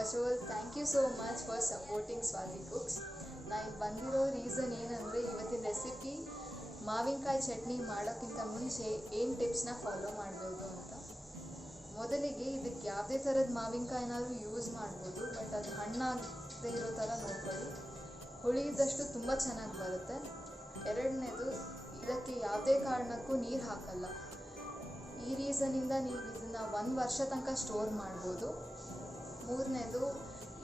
First of all thank you so much for supporting Swathi cooks. ನಾನು ಬಂದಿರೋ reason ಏನಂದರೆ ಇವತ್ತಿನ ರೆಸಿಪಿ ಮಾವಿನಕಾಯಿ ಚಟ್ನಿ ಮಾಡೋಕ್ಕಿಂತ ಮುಂಚೆ ಏನು ಟಿಪ್ಸ್ನ ಫಾಲೋ ಮಾಡ್ಬೋದು ಅಂತ. ಮೊದಲಿಗೆ ಇದಕ್ಕೆ ಯಾವುದೇ ಥರದ ಮಾವಿನಕಾಯಿನಾದ್ರೂ ಯೂಸ್ ಮಾಡ್ಬೋದು, ಬಟ್ ಅದು ಹಣ್ಣಾಗದೇ ಇರೋ ಥರ ನೋಡ್ಕೊಳ್ಳಿ. ಹುಳಿ ಇದ್ದಷ್ಟು ತುಂಬ ಚೆನ್ನಾಗಿ ಬರುತ್ತೆ. ಎರಡನೇದು, ಇದಕ್ಕೆ ಯಾವುದೇ ಕಾರಣಕ್ಕೂ ನೀರು ಹಾಕಲ್ಲ. ಈ ರೀಸನಿಂದ ನೀವು ಇದನ್ನು 1 ವರ್ಷ ತನಕ ಸ್ಟೋರ್ ಮಾಡ್ಬೋದು. ಮೂರನೇದು,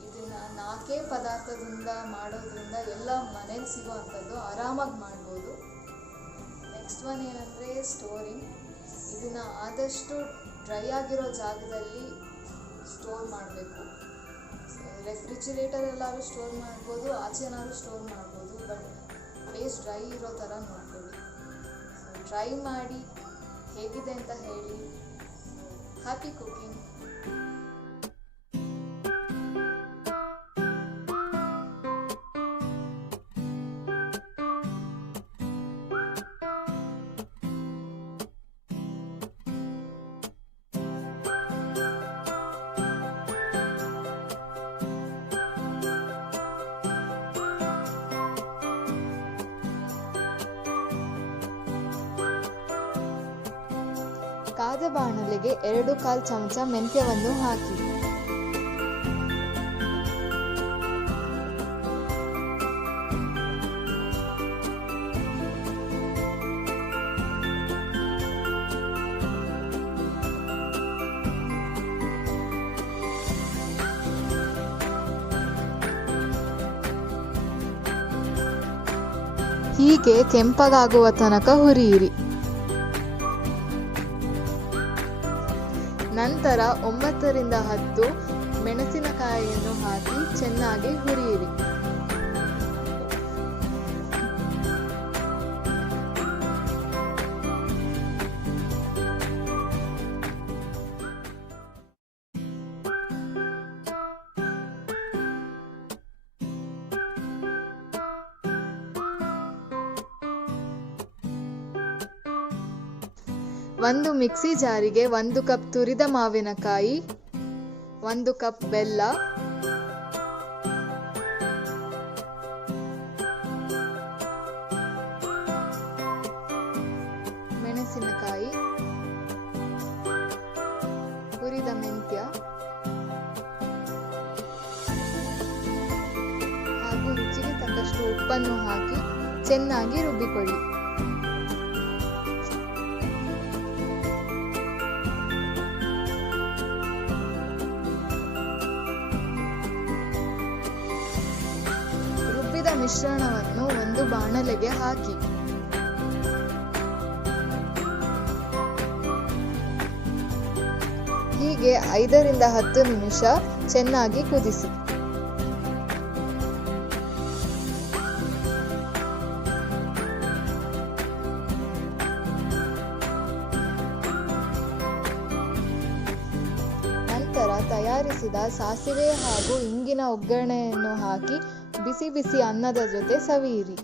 ಇದನ್ನು 4 ಪದಾರ್ಥದಿಂದ ಮಾಡೋದ್ರಿಂದ ಎಲ್ಲ ಮನೇಲಿ ಸಿಗೋ ಅಂಥದ್ದು ಆರಾಮಾಗಿ ಮಾಡ್ಬೋದು. ನೆಕ್ಸ್ಟ್ ಒನ್ ಏನಂದರೆ ಸ್ಟೋರಿಂಗ್. ಇದನ್ನು ಆದಷ್ಟು ಡ್ರೈ ಆಗಿರೋ ಜಾಗದಲ್ಲಿ ಸ್ಟೋರ್ ಮಾಡಬೇಕು. ರೆಫ್ರಿಜಿರೇಟರೆಲ್ಲಾದ್ರೂ ಸ್ಟೋರ್ ಮಾಡ್ಬೋದು, ಆಚೆನಾದ್ರೂ ಸ್ಟೋರ್ ಮಾಡ್ಬೋದು, ಬಟ್ ಪ್ಲೇಸ್ ಡ್ರೈ ಇರೋ ಥರ ನೋಡ್ಕೊಳ್ಳಿ. ಟ್ರೈ ಮಾಡಿ ಹೇಗಿದೆ ಅಂತ ಹೇಳಿ. Happy cooking. ಕಾದ ಬಾಣಲೆಗೆ 2-1/4 ಚಮಚ ಮೆಂತ್ಯವನ್ನು ಹಾಕಿ. ಹೀಗೆ ಕೆಂಪಗಾಗುವ ತನಕ ಹುರಿಯಿರಿ. ನಂತರ 9ರಿಂದ 10 ಮೆಣಸಿನಕಾಯಿಯನ್ನು ಹಾಕಿ ಚೆನ್ನಾಗಿ ಹುರಿಯಿರಿ. ಒಂದು ಮಿಕ್ಸಿ ಜಾರಿಗೆ 1 ಕಪ್ ತುರಿದ ಮಾವಿನಕಾಯಿ, 1 ಕಪ್ ಬೆಲ್ಲ, ಮೆಣಸಿನಕಾಯಿ, ಹುರಿದ ಮೆಂತ್ಯ ಹಾಗೂ ರುಚಿಗೆ ತಕ್ಕಷ್ಟು ಉಪ್ಪನ್ನು ಹಾಕಿ ಚೆನ್ನಾಗಿ ರುಬ್ಬಿಕೊಳ್ಳಿ. ಮಿಶ್ರಣವನ್ನು ಒಂದು ಬಾಣಲೆಗೆ ಹಾಕಿ. ಹೀಗೆ 5ರಿಂದ 10 ನಿಮಿಷ ಚೆನ್ನಾಗಿ ಕುದಿಸಿ. ನಂತರ ತಯಾರಿಸಿದ ಸಾಸಿವೆ ಹಾಗೂ ಇಂಗಿನ ಒಗ್ಗರಣೆಯನ್ನು ಹಾಕಿ ಬಿಸಿ ಬಿಸಿ ಅನ್ನದ ಜೊತೆ ಸವಿಯಿರಿ.